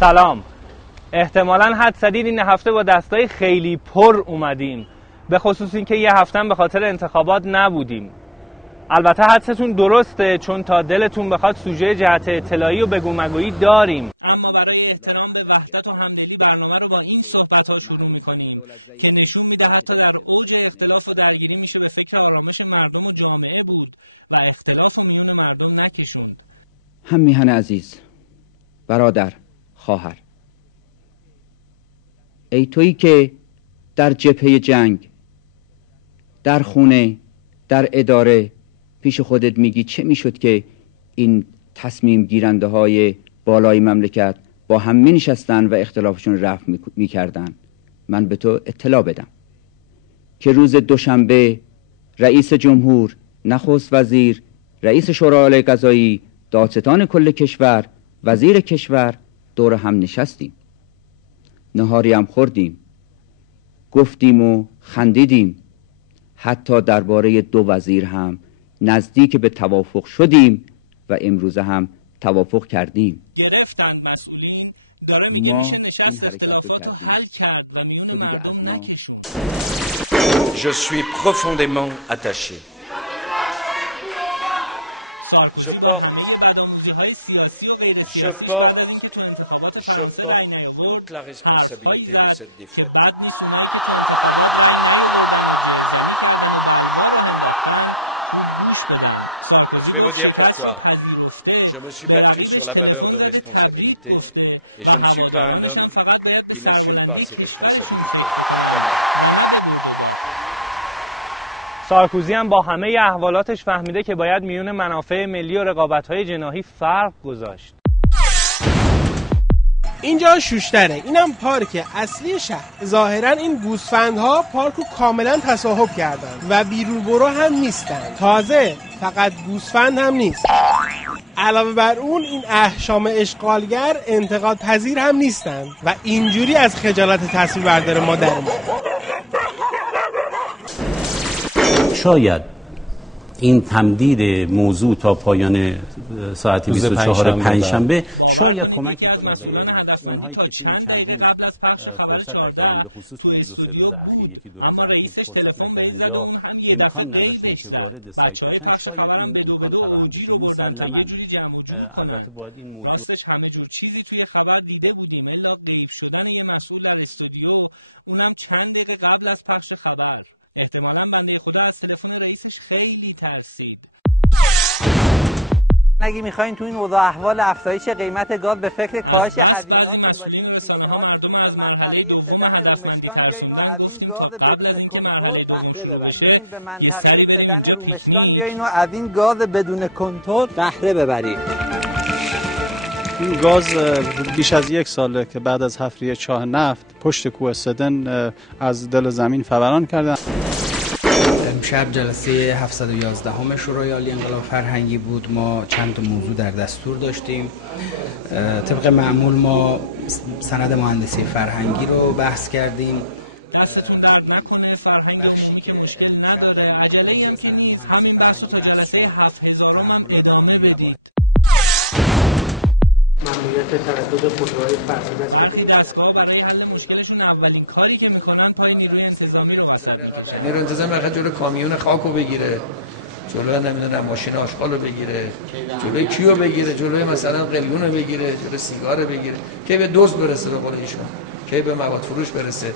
سلام. احتمالاً حد زدید این هفته با دستای خیلی پر اومدیم، به خصوص این که یه هفته به خاطر انتخابات نبودیم. البته حدستون درسته، چون تا دلتون بخواد سوژه جهت اطلاعی و بگو مگویی داریم. اما برای احترام به وحدت و همدلی برنامه رو با این صحبت‌ها شروع می‌کنیم که نشون میده حتی در اوج اختلاف و درگیری میشه به فکر آرامش مردم و جامعه بود و اختلاف میون مردم نکشوند. هم میهن عزیز، برادر، خواهر، ای تویی که در جبهه جنگ، در خونه، در اداره پیش خودت میگی چه میشد که این تصمیم گیرنده های بالای مملکت با هم می نشستن و اختلافشون رفع میکردن. من به تو اطلاع بدم که روز دوشنبه رئیس جمهور، نخست وزیر، رئیس شورای قضایی، دادستان کل کشور، وزیر کشور دور هم نشستیم، نهاری هم خوردیم، گفتیم و خندیدیم، حتی درباره 2 وزیر هم نزدیک به توافق شدیم و امروزه هم توافق کردیم. ما این حرکت رو کردیم، تو دیگه از ما. Je suis profondément attaché. Je porte toute la responsabilité de cette défaite. Je vais vous dire pourquoi. Je me suis battu sur la valeur de responsabilité et je ne suis pas un homme qui n'assume pas ses responsabilités. سارکوزی هم با همه احوالاتش فهمیده که باید میون منافع ملی و رقابت‌های جناحی فرق گذاشت. اینجا شوشتره، اینم پارک اصلی شهر. ظاهرا این گوسفندها پارکو کاملا تصاحب کردن و بیرون برو هم نیستن. تازه فقط گوسفند هم نیست، علاوه بر اون این احشام اشغالگر انتقاد پذیر هم نیستن و اینجوری از خجالت تصویر بردار ما در اومد. شاید این تمدید موضوع تا پایان ساعت 24 پنجشنبه شاید کمک کنه که اونهایی که توی چندین فرصت نکردن، به خصوص توی 2-3 روز اخیر، 1-2 روز اخیر فرصت نکردن یا امکان نداشتن که وارد سایت بشن، شاید این امکان فراهم بشه. مسلماً البته باید این موضوع همه جور چیزی توی خبر دیده بودیم، الا غیب شدن یه مسئول در استودیو، اونم چند دقیقه قبل از پخش خبر. احتمالاً بنده خدا از تلفن رئیسش خیلی ترسید. اگه میخواین تو این اوضاع احوال افزایش قیمت گاز به فکر کاهش هزینه‌هاتون باشین، پیشنهاد می‌کنیم به منطقه سدن رومشکان بیاین و از این گاز بدون کنترل بهره ببرید. به منطقه سدن رومشکان بیاین و از این گاز بدون کنترل بهره ببرید. این گاز بیش از 1 ساله که بعد از حفری چاه نفت پشت کوه سدن از دل زمین فوران کردن. امشب جلسه 711 شورای عالی انقلاب فرهنگی بود. ما چند تا موضوع در دستور داشتیم. طبق معمول ما سند مهندسی فرهنگی رو بحث کردیم. بخشی که امشب در مجلس سند مهندسی فرهنگی بحث ممنوعیت تردد خودروهای فرسوده است. نیرو انتظام بخواد جلو کامیون خاکو بگیره، جلو نمیدونم ماشین آشغالو بگیره، جلوی کیو بگیره، جلوی مثلا قلیونو بگیره، جلوی سیگارو بگیره، کی به دزد برسه، به قول ایشون کی به مواد فروش برسه.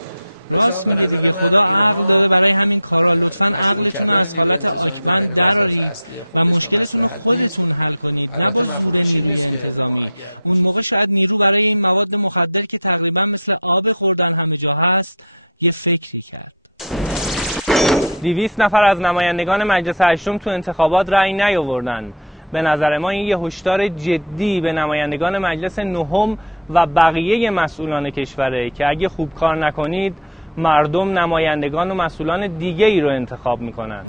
لذا به نظر من اینها مشغول کردن نیروی انتظامی به غیر وظایف اصلی خودش و مصلحت نیست. البته مفهومش این نیست که ما اگر شاید نیرو برای این مواد مخدر که تقریبا مثل آب خوردن همه جا هست یه فکری کرد. 200 نفر از نمایندگان مجلس هشتم تو انتخابات رأی نیاوردن. به نظر ما این یه هشدار جدی به نمایندگان مجلس نهم و بقیه مسئولان کشوره که اگه خوب کار نکنید مردم نمایندگان و مسئولان دیگه ای رو انتخاب میکنن.